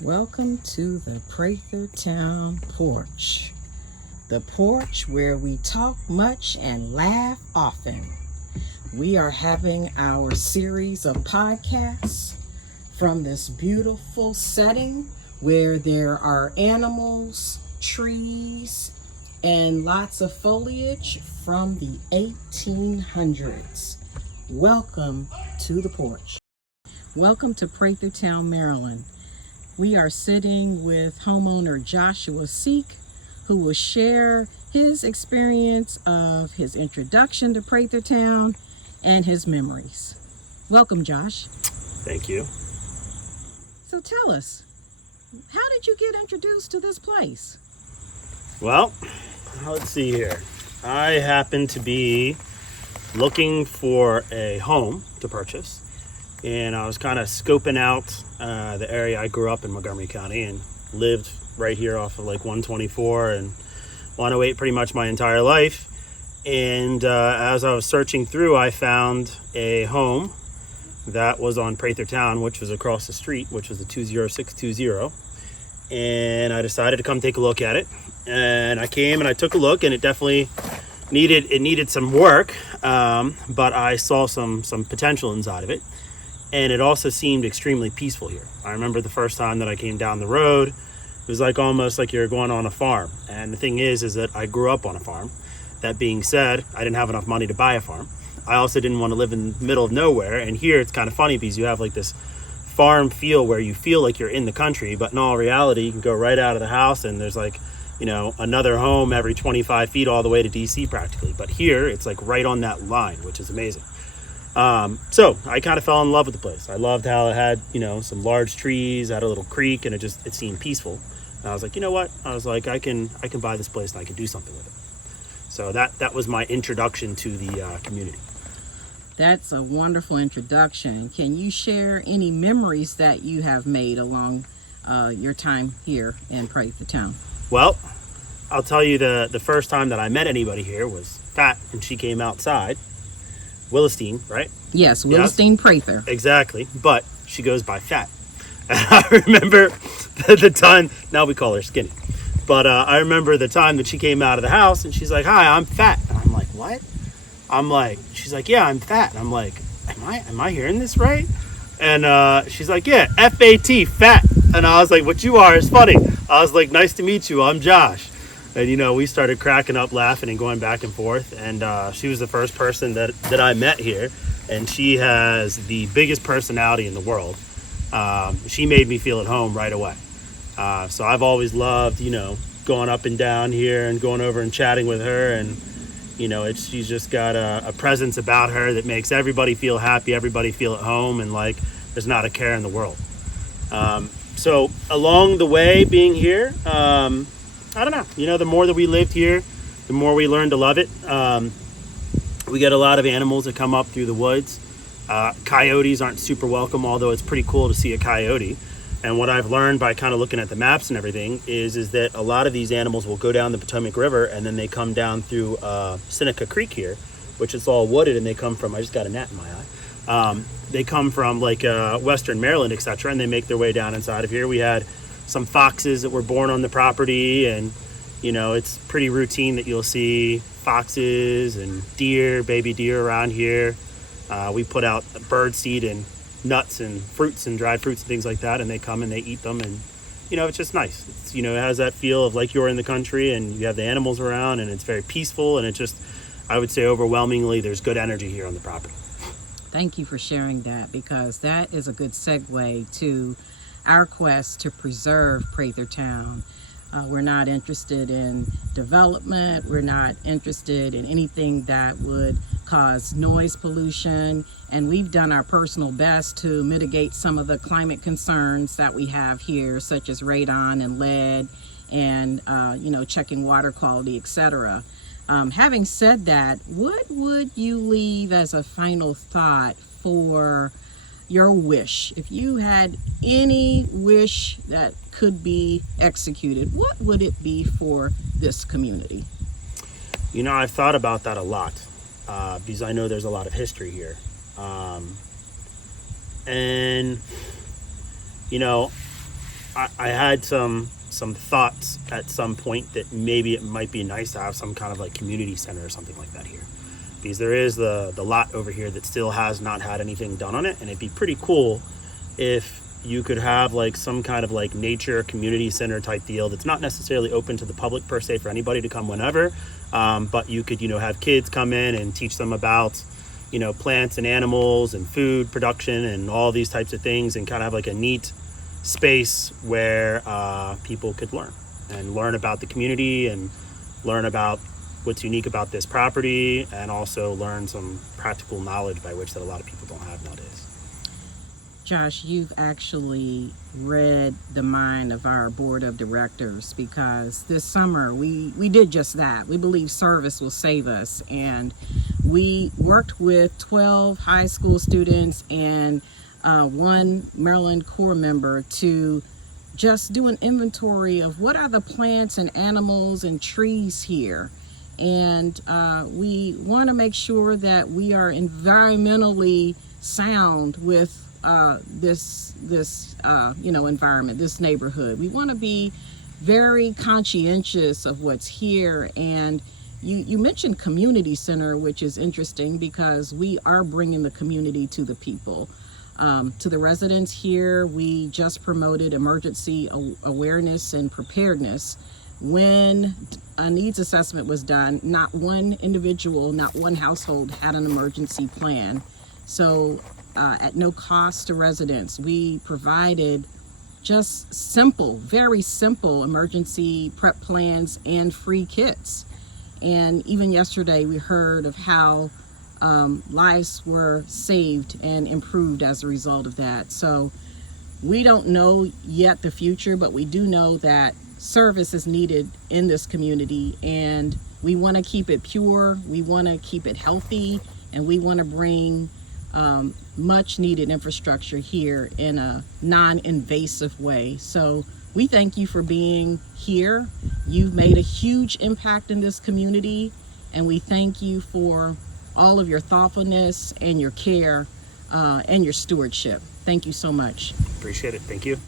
Welcome to the Prathertown Porch, the porch where we talk much and laugh often. We are having our series of podcasts from this beautiful setting where there are animals, trees, and lots of foliage from the 1800s. Welcome to the porch. Welcome to Prathertown, Maryland. We are sitting with homeowner Joshua Seek, who will share his experience of his introduction to Prathertown and his memories. Welcome, Josh. Thank you. So tell us, how did you get introduced to this place? Well, let's see here. I happen to be looking for a home to purchase, and I was kind of scoping out the area. I grew up in Montgomery County and lived right here off of like 124 and 108 pretty much my entire life. And as I was searching through, I found a home that was on Prathertown, which was across the street, which was the 20620. And I decided to come take a look at it. And I came and I took a look, and it definitely needed some work, but I saw some potential inside of it. And it also seemed extremely peaceful here. I remember the first time that I came down the road, it was like almost like you're going on a farm. And the thing is that I grew up on a farm. That being said, I didn't have enough money to buy a farm. I also didn't want to live in the middle of nowhere. And here it's kind of funny because you have like this farm feel where you feel like you're in the country, but in all reality, you can go right out of the house and there's like, another home every 25 feet all the way to DC practically. But here it's like right on that line, which is amazing. So I kind of fell in love with the place. I loved how it had, some large trees, had a little creek, and it seemed peaceful. And I was like, you know what? I was like, I can buy this place and I can do something with it. So that was my introduction to the community. That's a wonderful introduction. Can you share any memories that you have made along your time here in Prathertown? Well, I'll tell you the first time that I met anybody here was Fat, and she came outside. Willistine, right? Yes, Willistine Prather. Exactly, but she goes by Fat. And I remember the time, now we call her Skinny, but I remember the time that she came out of the house and she's like, "Hi, I'm Fat." And I'm like, "What?" She's like, "Yeah, I'm Fat." And I'm like, am I hearing this right? And she's like, "Yeah, F-A-T, Fat." And I was like, "What you are is funny." I was like, "Nice to meet you, I'm Josh." And, we started cracking up, laughing, and going back and forth. And she was the first person that I met here. And she has the biggest personality in the world. She made me feel at home right away. So I've always loved, going up and down here and going over and chatting with her. And, she's just got a presence about her that makes everybody feel happy, everybody feel at home, and like there's not a care in the world. So along the way being here, I don't know. The more that we lived here, the more we learned to love it. We get a lot of animals that come up through the woods. Coyotes aren't super welcome, although it's pretty cool to see a coyote. And what I've learned by kind of looking at the maps and everything is that a lot of these animals will go down the Potomac River and then they come down through Seneca Creek here, which is all wooded, and they come from, I just got a gnat in my eye. They come from like Western Maryland, etc., and they make their way down inside of here. We had some foxes that were born on the property, and it's pretty routine that you'll see foxes and baby deer around here. We put out bird seed and nuts and fruits and dried fruits and things like that, and they come and they eat them, and it's just nice. It's, it has that feel of like you're in the country and you have the animals around, and it's very peaceful, and it just, I would say overwhelmingly there's good energy here on the property. Thank you for sharing that, because that is a good segue to our quest to preserve Prathertown. We're not interested in development. We're not interested in anything that would cause noise pollution. And we've done our personal best to mitigate some of the climate concerns that we have here, such as radon and lead and, checking water quality, etc. Having said that, what would you leave as a final thought for your wish? If you had any wish that could be executed, what would it be for this community? I've thought about that a lot because I know there's a lot of history here. And I had some thoughts at some point that maybe it might be nice to have some kind of like community center or something like that here, because there is the lot over here that still has not had anything done on it, and it'd be pretty cool if you could have like some kind of like nature community center type deal that's not necessarily open to the public per se for anybody to come whenever, but you could, have kids come in and teach them about, plants and animals and food production and all these types of things, and kind of have like a neat space where people could learn about the community and learn about what's unique about this property, and also learn some practical knowledge by which that a lot of people don't have nowadays. Josh, you've actually read the mind of our board of directors, because this summer we did just that. We believe service will save us, and we worked with 12 high school students and one Maryland Corps member to just do an inventory of what are the plants and animals and trees here. And we want to make sure that we are environmentally sound with this environment, this neighborhood. We want to be very conscientious of what's here. And you mentioned community center, which is interesting because we are bringing the community to the people. To the residents here, we just promoted emergency awareness and preparedness. When a needs assessment was done, not one individual, not one household had an emergency plan. So at no cost to residents, we provided just very simple emergency prep plans and free kits. And even yesterday we heard of how lives were saved and improved as a result of that. So we don't know yet the future, but we do know that service is needed in this community, and we want to keep it pure, we want to keep it healthy, and we want to bring much needed infrastructure here in a non-invasive way. So we thank you for being here. You've made a huge impact in this community, and we thank you for all of your thoughtfulness and your care and your stewardship. Thank you so much. Appreciate it. Thank you.